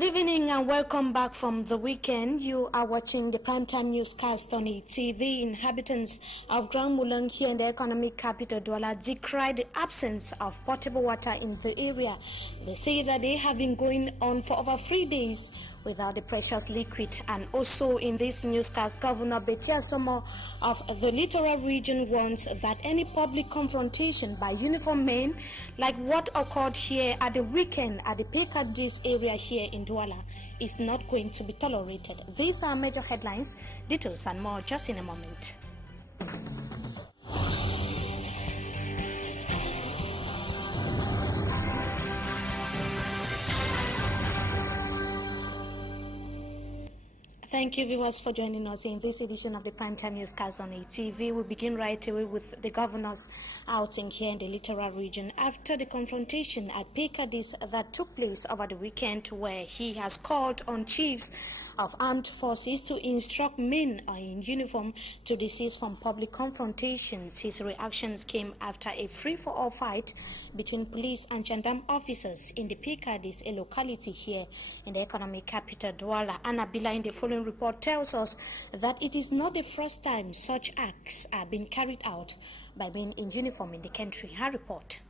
Good evening and welcome back from the weekend. You are watching the Primetime Newscast on ETV. Inhabitants of Grand Moulin here in the economic capital Douala decry the absence of potable water in the area. They say that they have been going on for over 3 days without the precious liquid. And also in this newscast, Governor Betia Somo of the Littoral region warns that any public confrontation by uniformed men like what occurred here at the weekend at the Pekadis area here in Douala is not going to be tolerated. These are major headlines, details and more just in a moment. Thank you, viewers, for joining us in this edition of the Primetime Newscast on ATV. We begin right away with the governor's outing here in the Littoral region after the confrontation at Pekadis that took place over the weekend, where he has called on chiefs of armed forces to instruct men in uniform to desist from public confrontations. His reactions came after a free-for-all fight between police and gendarme officers in the Pekadis, a locality here in the economic capital Douala. Anabila in the following report tells us that it is not the first time such acts are being carried out by men in uniform in the country. Her report.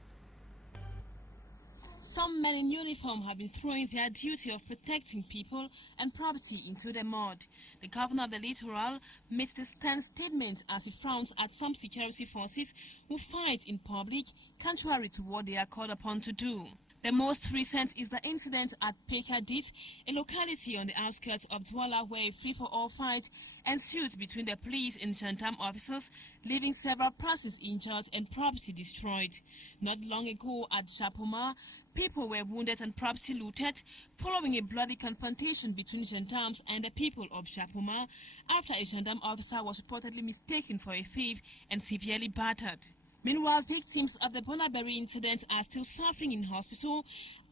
Some men in uniform have been throwing their duty of protecting people and property into the mud. The governor of the Littoral makes this stern statement as he frowns at some security forces who fight in public, contrary to what they are called upon to do. The most recent is the incident at Pekadis, a locality on the outskirts of Douala, where a free-for-all fight ensued between the police and gendarme officers, leaving several persons injured and property destroyed. Not long ago at Chapoma, people were wounded and property looted following a bloody confrontation between gendarmes and the people of Chapoma after a gendarme officer was reportedly mistaken for a thief and severely battered. Meanwhile, victims of the Bonaberi incident are still suffering in hospital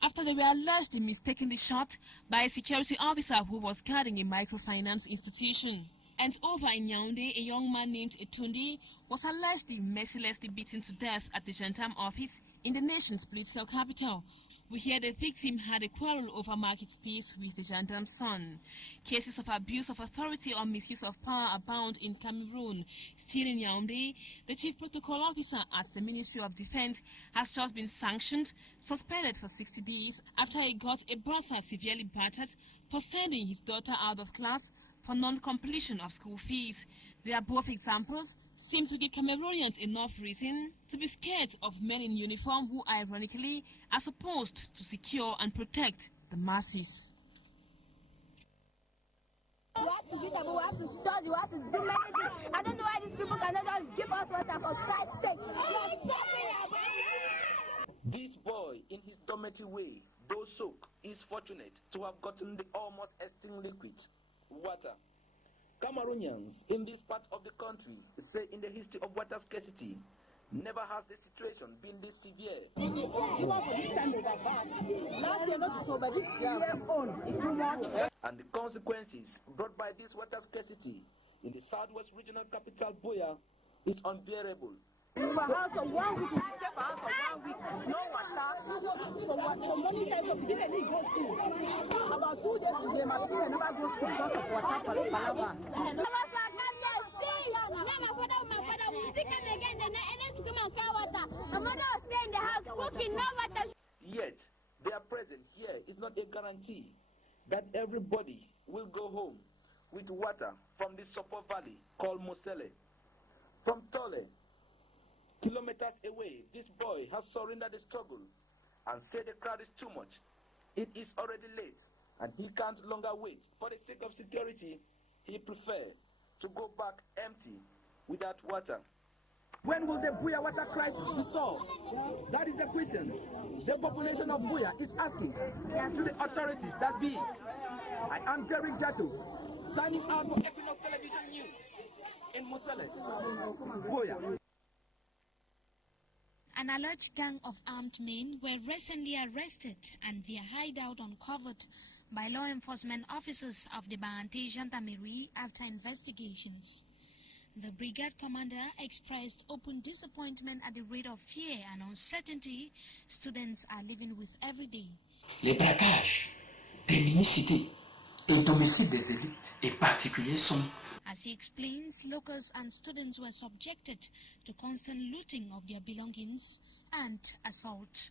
after they were allegedly mistakenly shot by a security officer who was guarding a microfinance institution. And over in Yaoundé, a young man named Etundi was allegedly mercilessly beaten to death at the gendarme office in the nation's political capital. We hear the victim had a quarrel over market space with the gendarme's son. Cases of abuse of authority or misuse of power abound in Cameroon. Still in Yaoundé, the chief protocol officer at the Ministry of Defense has just been sanctioned, suspended for 60 days after he got a bursar severely battered for sending his daughter out of class for non-completion of school fees. They are both examples seem to give Cameroonians enough reason to be scared of men in uniform who, ironically, are supposed to secure and protect the masses. We have to get up, we have to study, we have to do many things. I don't know why these people cannot just give us water for Christ's sake. This boy, in his dormitory way, though soak, is fortunate to have gotten the almost extinct liquid, water. Cameroonians in this part of the country say in the history of water scarcity, never has the situation been this severe. And the consequences brought by this water scarcity in the southwest regional capital, Buea, is unbearable. We were house for 1 week, we stay for house for 1 week, no water, for many times, we didn't even go school. About 2 days today, my children never go school because of water for Palawa. Yet, their presence here is not a guarantee that everybody will go home with water from this Sopo Valley called Mosele. From Tole, kilometers away, this boy has surrendered the struggle and said the crowd is too much. It is already late and he can't longer wait. For the sake of security, he prefers to go back empty without water. When will the Buea water crisis be solved? That is the question the population of Buea is asking to the authorities that be. I am Derek Jato, signing out for Equinox Television News in Mosele, Buea. An alleged gang of armed men were recently arrested and their hideout uncovered by law enforcement officers of the Bahante Gendarmerie after investigations. The brigade commander expressed open disappointment at the rate of fear and uncertainty students are living with every day. Les braquages des mini-cités et domiciles des élites et particuliers sont. As he explains, locals and students were subjected to constant looting of their belongings and assault.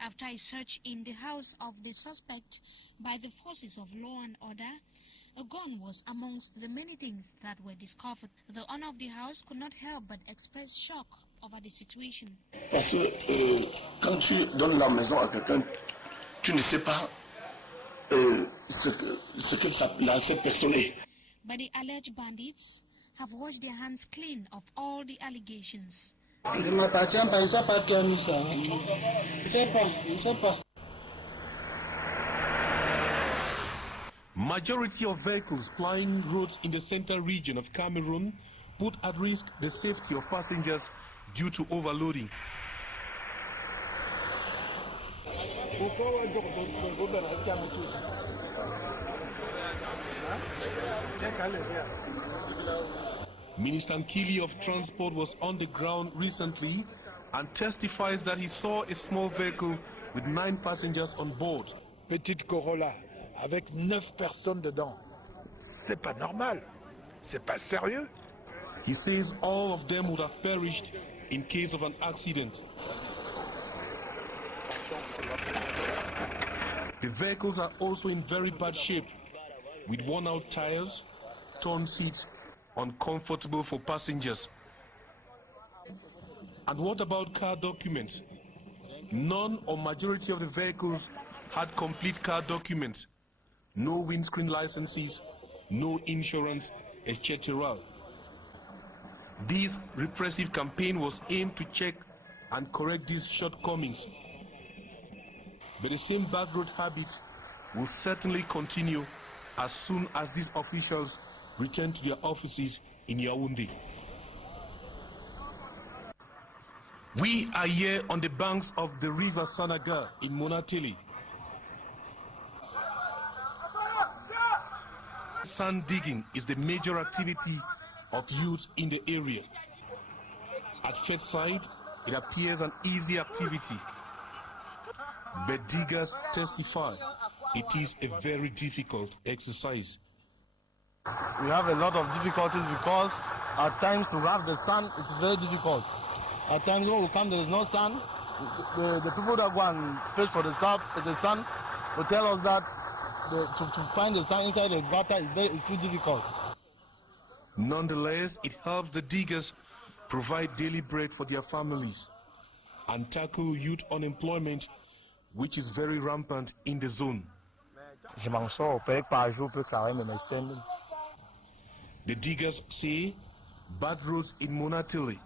After a search in the house of the suspect by the forces of law and order, a gun was amongst the many things that were discovered. The owner of the house could not help but express shock over the situation. Parce que quand tu donnes la maison à quelqu'un, tu ne sais pas ce que cette personne est. But the alleged bandits have washed their hands clean of all the allegations. Majority of vehicles plying roads in the central region of Cameroon put at risk the safety of passengers due to overloading. Minister Nkili of Transport was on the ground recently and testifies that he saw a small vehicle with 9 passengers on board. Petite Corolla avec 9 personnes dedans. C'est pas normal. C'est pas sérieux. He says all of them would have perished in case of an accident. The vehicles are also in very bad shape, with worn-out tires, torn seats, uncomfortable for passengers. And what about car documents? None or majority of the vehicles had complete car documents. No windscreen licenses, no insurance, etc. This repressive campaign was aimed to check and correct these shortcomings. But the same bad road habits will certainly continue as soon as these officials return to their offices in Yaoundé. We are here on the banks of the river Sanaga in Monateli. Sand digging is the major activity of youth in the area. At first sight, it appears an easy activity, but diggers testify it is a very difficult exercise. We have a lot of difficulties because at times to have the sun, it is very difficult. At times when we come, there is no sun. The people that go and fish for the sun will tell us that to find the sun inside the water is too difficult. Nonetheless, it helps the diggers provide daily bread for their families and tackle youth unemployment, which is very rampant in the zone. The diggers say bad roads in Monateli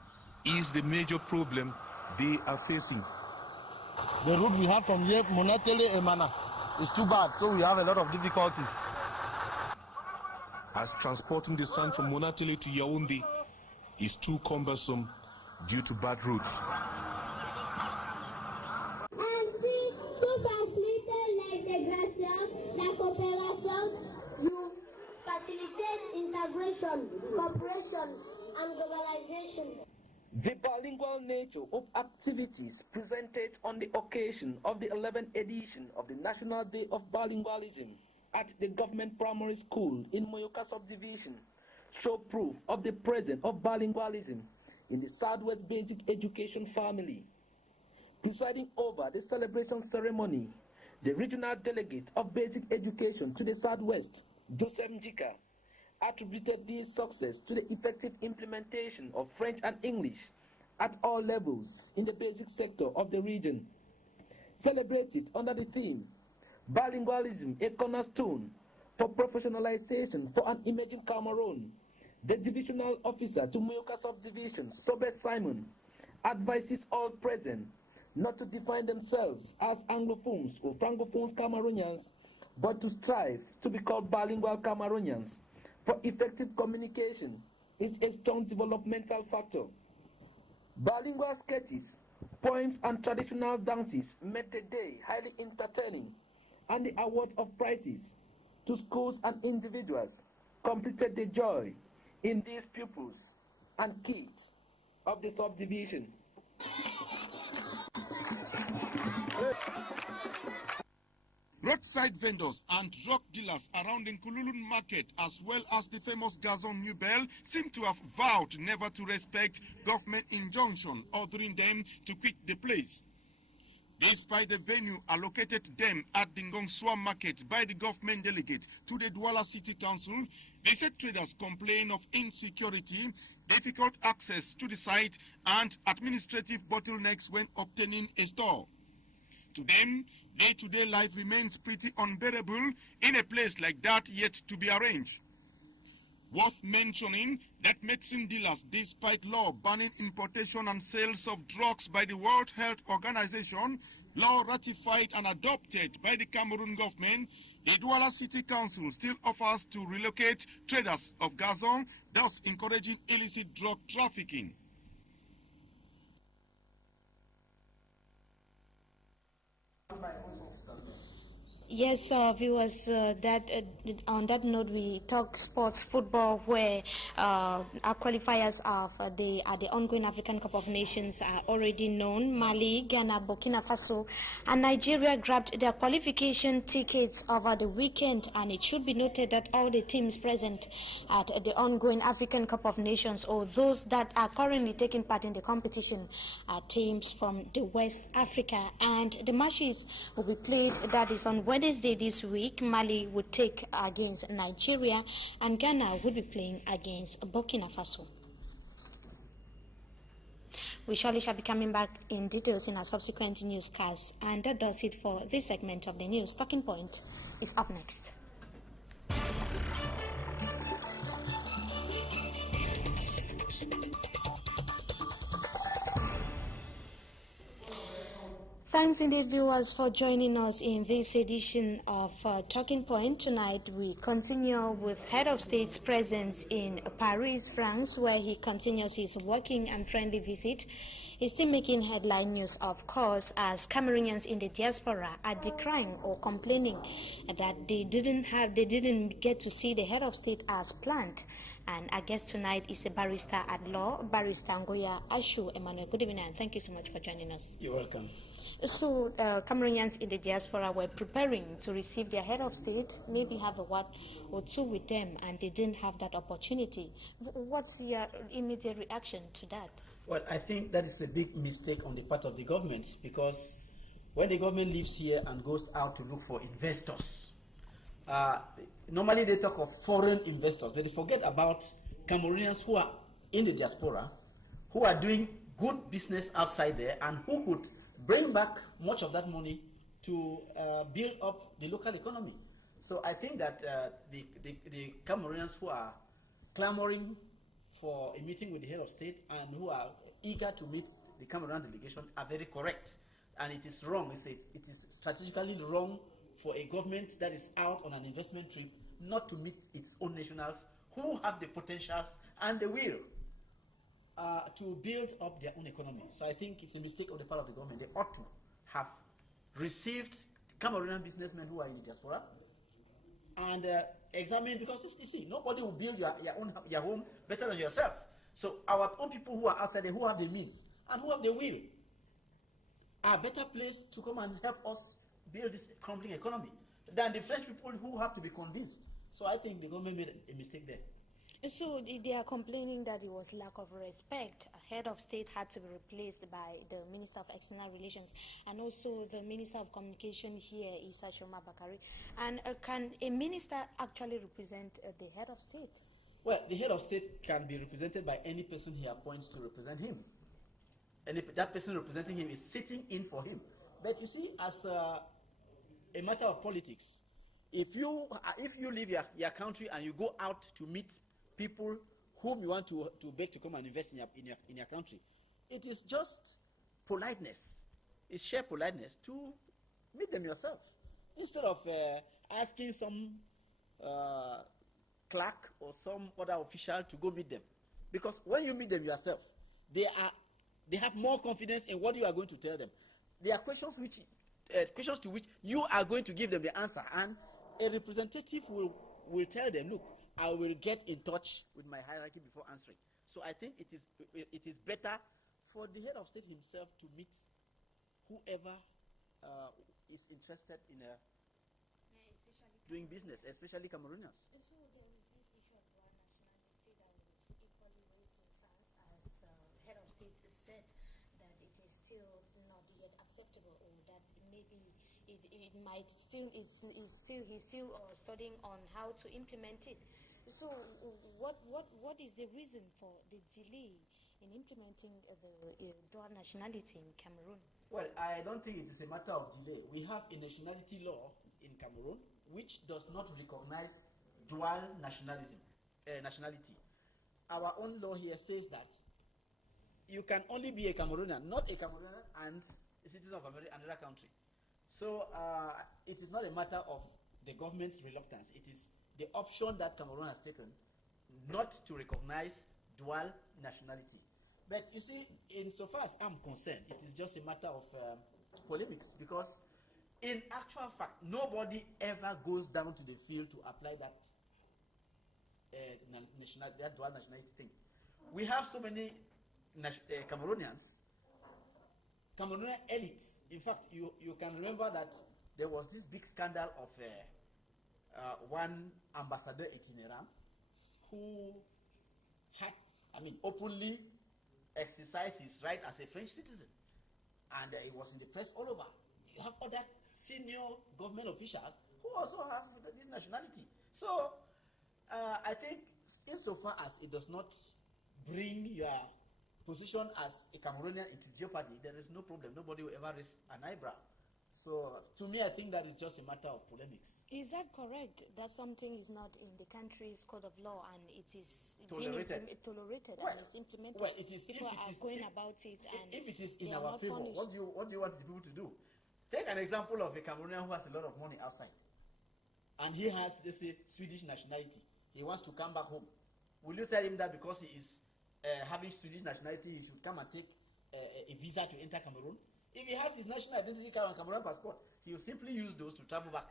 is the major problem they are facing. The route we have from here, Monateli and Mana, is too bad, so we have a lot of difficulties. As transporting the sand from Monateli to Yaoundé is too cumbersome due to bad roads. Ainsi, pour faciliter l'intégration, la coopération, you facilitate integration, cooperation, and globalization. The bilingual nature of activities presented on the occasion of the 11th edition of the National Day of Bilingualism at the Government Primary School in Moyoka Subdivision show proof of the presence of bilingualism in the Southwest Basic Education family. Presiding over the celebration ceremony, the regional delegate of basic education to the Southwest, Joseph Njika, attributed this success to the effective implementation of French and English at all levels in the basic sector of the region. Celebrated under the theme, Bilingualism, a cornerstone for professionalization for an emerging Cameroon, the divisional officer to Moyoka Subdivision, Sobe Simon, advises all present not to define themselves as Anglophones or Francophones Cameroonians, but to strive to be called bilingual Cameroonians, for effective communication is a strong developmental factor. Bilingual sketches, poems, and traditional dances made the day highly entertaining, and the award of prizes to schools and individuals completed the joy in these pupils and kids of the subdivision. Roadside vendors and drug dealers around the Nkululun market, as well as the famous Gazon New Bell, seem to have vowed never to respect government injunction ordering them to quit the place. Despite the venue allocated them at the Ngong market by the government delegate to the Douala City Council, they said traders complain of insecurity, difficult access to the site, and administrative bottlenecks when obtaining a store. To them, day-to-day life remains pretty unbearable in a place like that yet to be arranged. Worth mentioning that medicine dealers, despite law banning importation and sales of drugs by the World Health Organization, law ratified and adopted by the Cameroon government, the Douala City Council still offers to relocate traders of Gazon, thus encouraging illicit drug trafficking. Yes, viewers, on that note, we talk sports football, where our qualifiers of the ongoing African Cup of Nations are already known. Mali, Ghana, Burkina Faso, and Nigeria grabbed their qualification tickets over the weekend, and it should be noted that all the teams present at the ongoing African Cup of Nations, or those that are currently taking part in the competition, are teams from the West Africa, and the matches will be played, that is on Wednesday this week. Mali would take against Nigeria, and Ghana will be playing against Burkina Faso. We surely shall be coming back in details in our subsequent newscasts, and that does it for this segment of the news. Talking Point is up next. Thanks indeed, viewers, for joining us in this edition of Talking Point. Tonight, we continue with Head of State's presence in Paris, France, where he continues his working and friendly visit. He's still making headline news, of course, as Cameroonians in the diaspora are decrying or complaining that they didn't get to see the Head of State as planned. And our guest tonight is a barrister at law, Barrister Ngoya Ashu Emmanuel. Good evening, and thank you so much for joining us. You're welcome. So, Cameroonians in the diaspora were preparing to receive their head of state, maybe have a word or two with them, and they didn't have that opportunity. What's your immediate reaction to that? Well, I think that is a big mistake on the part of the government, because when the government lives here and goes out to look for investors, normally they talk of foreign investors, but they forget about Cameroonians who are in the diaspora, who are doing good business outside there, and who could bring back much of that money to build up the local economy. So I think that the Cameroonians who are clamoring for a meeting with the head of state and who are eager to meet the Cameroonian delegation are very correct. And it is wrong, it is strategically wrong for a government that is out on an investment trip not to meet its own nationals who have the potentials and the will to build up their own economy. So I think it's a mistake on the part of the government. They ought to have received Cameroonian businessmen who are in the diaspora and examine, because you see, nobody will build your home better than yourself. So our own people who are outside there, who have the means and who have the will, are better placed to come and help us build this crumbling economy than the French people who have to be convinced. So I think the government made a mistake there. So they are complaining that it was lack of respect. A head of state had to be replaced by the Minister of External Relations, and also the Minister of Communication here is Shoma Bakari. And can a minister actually represent the head of state? Well, the head of state can be represented by any person he appoints to represent him. And if that person representing him is sitting in for him. But you see, as a matter of politics, if you leave your country and you go out to meet people whom you want to beg to come and invest in your country, it is just politeness. It's sheer politeness to meet them yourself, instead of asking some clerk or some other official to go meet them. Because when you meet them yourself, they have more confidence in what you are going to tell them. There are questions to which you are going to give them the answer, and a representative will tell them, look, I will get in touch with my hierarchy before answering. So I think it is better for the head of state himself to meet whoever is interested in doing business, especially Cameroonians. So there is this issue of dual nationality that is equally raised in France, as head of state has said that it is still not yet acceptable, or that maybe it might still he's still studying on how to implement it. So what is the reason for the delay in implementing the dual nationality in Cameroon? Well, I don't think it is a matter of delay. We have a nationality law in Cameroon which does not recognize dual nationality. Our own law here says that you can only be a Cameroonian, not a Cameroonian and a citizen of another country. So it is not a matter of the government's reluctance. It is the option that Cameroon has taken not to recognize dual nationality. But you see, insofar as I'm concerned, it is just a matter of polemics, because in actual fact, nobody ever goes down to the field to apply that that dual nationality thing. We have so many Cameroonians, Cameroonian elites. In fact, you can remember that there was this big scandal of one ambassador itinerant who had, openly exercised his right as a French citizen. And it was in the press all over. You have other senior government officials who also have this nationality. So I think insofar as it does not bring your position as a Cameroonian into jeopardy, there is no problem. Nobody will ever raise an eyebrow. So to me, I think that is just a matter of polemics. Is that correct, that something is not in the country's code of law and it is tolerated, tolerated well, and is implemented? Well, it is. People are going about it, and if it is they in are our not favor, punished. what do you want the people to do? Take an example of a Cameroonian who has a lot of money outside, and he has, let's say, Swedish nationality. He wants to come back home. Will you tell him that because he is having Swedish nationality, he should come and take a visa to enter Cameroon? If he has his national identity card and Cameroon passport, he will simply use those to travel back.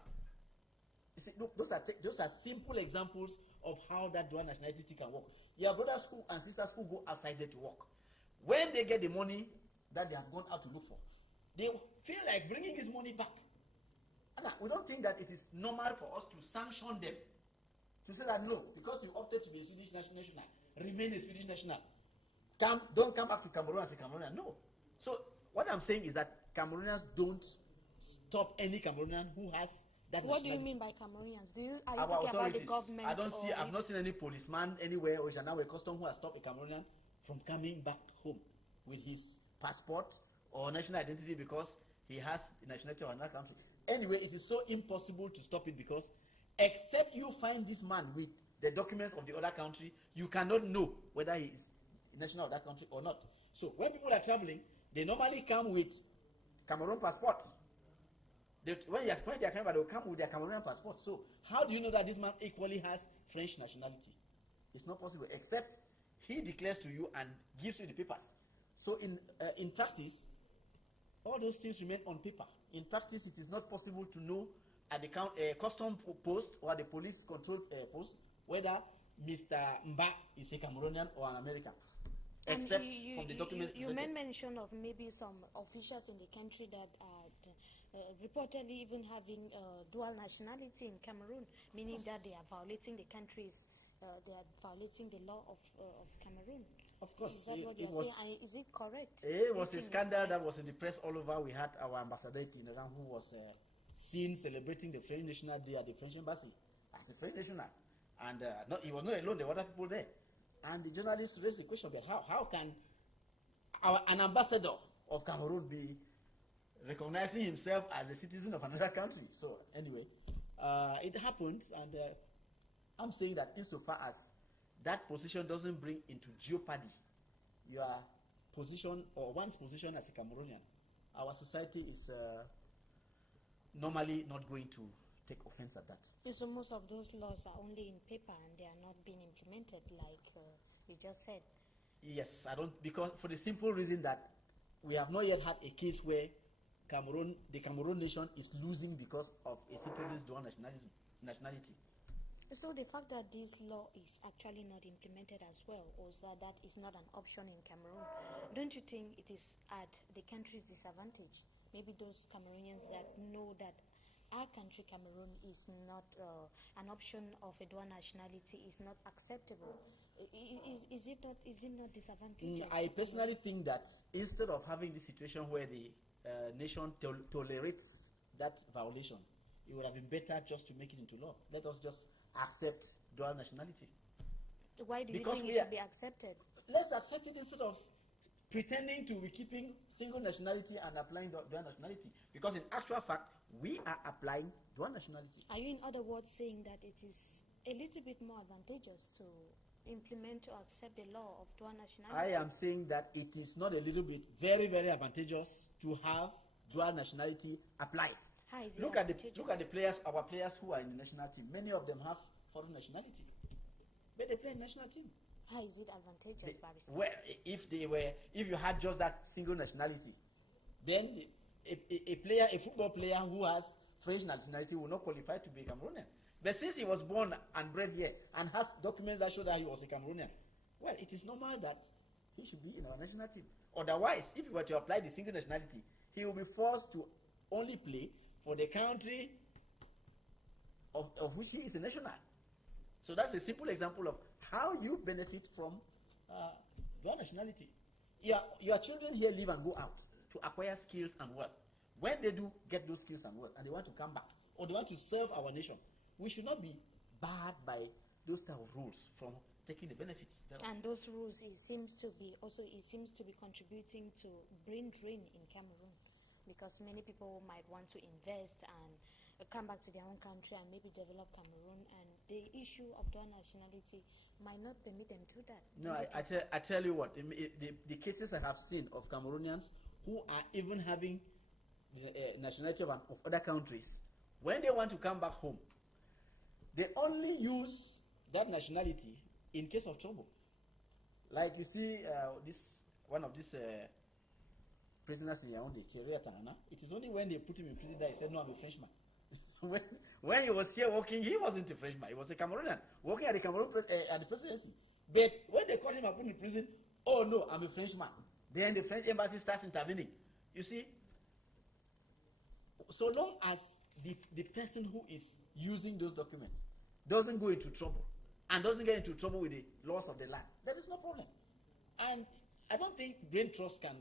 You see, look, those are simple examples of how that dual nationality can work. Your brothers and sisters who go outside there to work, when they get the money that they have gone out to look for, they feel like bringing this money back. And we don't think that it is normal for us to sanction them, to say that no, because you opted to be a Swedish national, remain a Swedish national. Don't come back to Cameroon as a Cameroonian. No. So what I'm saying is that Cameroonians don't stop any Cameroonian who has that. What do you mean by Cameroonians? Are you our talking authorities, about the government? I've not seen any policeman anywhere or Janawe custom who has stopped a Cameroonian from coming back home with his passport or national identity because he has the nationality of another country. Anyway, it is so impossible to stop it, because except you find this man with the documents of the other country, you cannot know whether he is national of that country or not. So when people are traveling, they normally come with Cameroon passport. When they are coming, they will come with their Cameroonian passport. So how do you know that this man equally has French nationality? It's not possible, except he declares to you and gives you the papers. So in practice, all those things remain on paper. In practice, it is not possible to know at the custom post or the police control post whether Mr. Mba is a Cameroonian or an American. Except from the documents you made mention of maybe some officials in the country that are reportedly even having dual nationality in Cameroon, meaning that they are violating the country's, they are violating the law of Cameroon. Of course. Is that what you are saying? And is it correct? It was a scandal that was in the press all over. We had our ambassador itinerant who was seen celebrating the French National Day at the French Embassy as a French national. And he was not alone, there were other people there. And the journalists raised the question about how can an ambassador of Cameroon be recognizing himself as a citizen of another country? So anyway, it happened, and I'm saying that insofar as that position doesn't bring into jeopardy your position or one's position as a Cameroonian, our society is normally not going to take offense at that. So most of those laws are only in paper and they are not being implemented, like we just said. Yes, because for the simple reason that we have not yet had a case where the Cameroon nation is losing because of a citizen's dual nationality. So the fact that this law is actually not implemented as well, or is that is not an option in Cameroon, don't you think it is at the country's disadvantage? Maybe those Cameroonians that know that our country, Cameroon, is not an option of a dual nationality is not acceptable. Is it not disadvantageous? I personally think that instead of having this situation where the nation tolerates that violation, it would have been better just to make it into law. Let us just accept dual nationality. Why do you think it should be accepted? Let's accept it instead of pretending to be keeping single nationality and applying dual nationality. Because in actual fact, we are applying dual nationality. Are you in other words saying that it is a little bit more advantageous to implement or accept the law of dual nationality? I am saying that it is not a little bit, very, very advantageous to have dual nationality applied. How is it Look at the players, our players who are in the national team. Many of them have foreign nationality, but they play in national team. How is it advantageous, Barrister? Well, if you had just that single nationality, then a football player who has French nationality will not qualify to be a Cameroonian. But since he was born and bred here and has documents that show that he was a Cameroonian, well, it is normal that he should be in our national team. Otherwise, if he were to apply the single nationality, he will be forced to only play for the country of which he is a national. So that's a simple example of how you benefit from dual nationality. Your children here live and go out to acquire skills and wealth. When they do get those skills and wealth and they want to come back or they want to serve our nation, we should not be barred by those type of rules from taking the benefit. And those rules, it seems to be contributing to brain drain in Cameroon, because many people might want to invest and come back to their own country and maybe develop Cameroon, and the issue of dual nationality might not permit them to do that. No, I tell you what, the cases I have seen of Cameroonians who are even having the nationality of other countries, when they want to come back home, they only use that nationality in case of trouble. Like you see, one of these prisoners in Yaoundé, Thierry Atangana, it is only when they put him in prison that he said, no, I'm a Frenchman. So when he was here working, he wasn't a Frenchman, he was a Cameroonian, working at the Cameroon at the presidency. But when they caught him and put him in prison, oh no, I'm a Frenchman. Then the French embassy starts intervening. You see, so long as the person who is using those documents doesn't go into trouble and doesn't get into trouble with the laws of the land, there is no problem. And I don't think brain trust can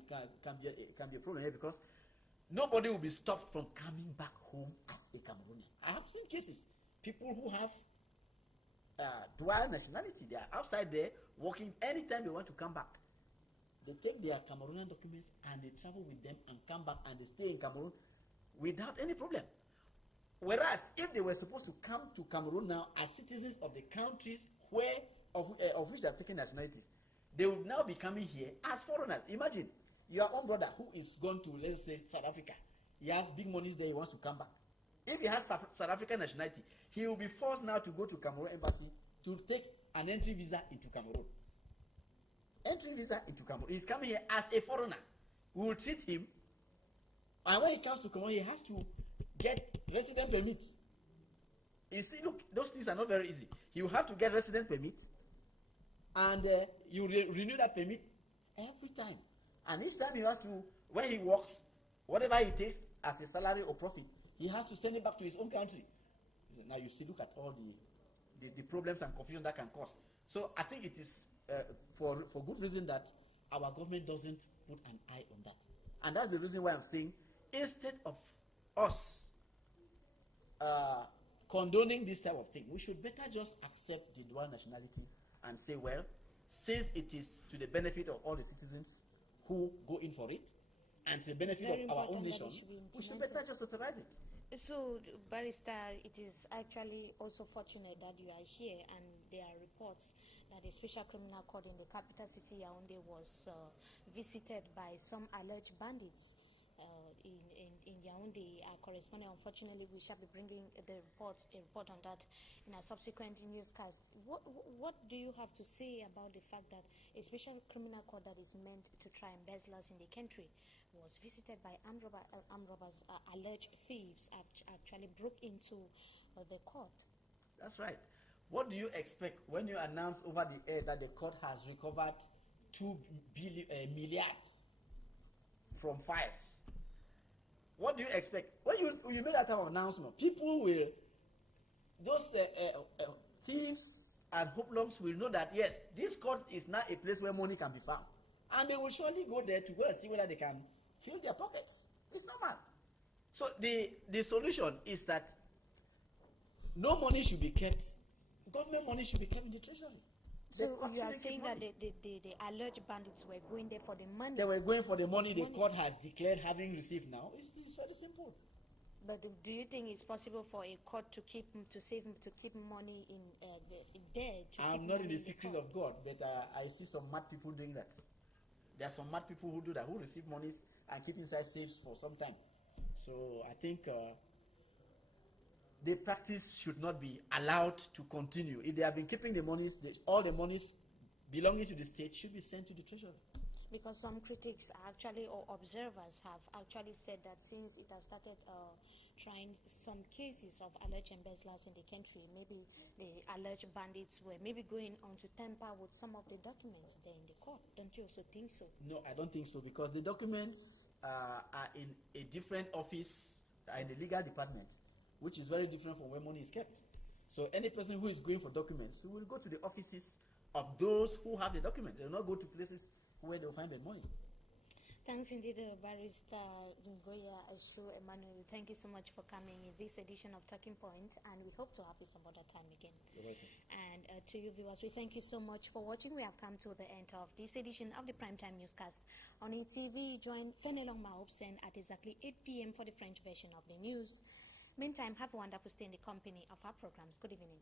be a problem here, because nobody will be stopped from coming back home as a Cameroonian. I have seen cases, people who have dual nationality, they are outside there working. Anytime they want to come back, they take their Cameroonian documents and they travel with them and come back and they stay in Cameroon without any problem. Whereas if they were supposed to come to Cameroon now as citizens of the countries of which they have taken nationalities, they would now be coming here as foreigners. Imagine your own brother who is gone to, let's say, South Africa. He has big monies there, he wants to come back. If he has South African nationality, he will be forced now to go to Cameroon embassy to take an entry visa into Cameroon. Entry visa into Cameroon. He's coming here as a foreigner. We will treat him, and when he comes to Cameroon, he has to get resident permit. You see, look, those things are not very easy. He will have to get resident permit, and you renew that permit every time. And each time he has to, when he works, whatever he takes as a salary or profit, he has to send it back to his own country. Now you see, look at all the problems and confusion that can cause. So I think it is for good reason that our government doesn't put an eye on that. And that's the reason why I'm saying, instead of us condoning this type of thing, we should better just accept the dual nationality and say, well, since it is to the benefit of all the citizens who go in for it, and to the benefit of our own nation, we should better just authorize it. So, Barrister, it is actually also fortunate that you are here, and there are reports that the Special Criminal Court in the capital city, Yaoundé, was visited by some alleged bandits in Yaoundé. Our correspondent, unfortunately, we shall be bringing a report on that in a subsequent newscast. What do you have to say about the fact that a Special Criminal Court that is meant to try embezzlers in the country was visited by armed robbers, alleged thieves actually broke into the court? That's right. What do you expect when you announce over the air that the court has recovered 2 million from files? What do you expect? When you make that type of announcement, people will, those thieves and hoodlums will know that, yes, this court is not a place where money can be found. And they will surely go there to go and see whether they can fill their pockets. It's normal. So the solution is that no money should be kept, government money should be kept in the treasury. So you are saying that the alleged bandits were going there for the money? They were going for the money the court has declared having received now. It's very simple. But do you think it's possible for a court to keep money in there? I'm not in the secrets of God, but I see some mad people doing that. There are some mad people who do that, who receive monies and keep inside safes for some time. So I think the practice should not be allowed to continue. If they have been keeping the monies, all the monies belonging to the state should be sent to the treasury. Because some critics actually, or observers have actually said that since it has started trying some cases of alleged embezzlers in the country, maybe the alleged bandits were maybe going on to tamper with some of the documents there in the court. Don't you also think so? No, I don't think so, because the documents are in a different office, in the legal department, which is very different from where money is kept. So any person who is going for documents will go to the offices of those who have the document. They will not go to places where they will find the money. Thanks indeed, Barrister Ngoya Ashu Emmanuel. Thank you so much for coming in this edition of Talking Point, and we hope to have you some other time again. You're welcome. And to you viewers, we thank you so much for watching. We have come to the end of this edition of the Primetime Newscast. On ETV, join Fenelong Mahobsen at exactly 8 p.m. for the French version of the news. Meantime, have a wonderful stay in the company of our programs. Good evening.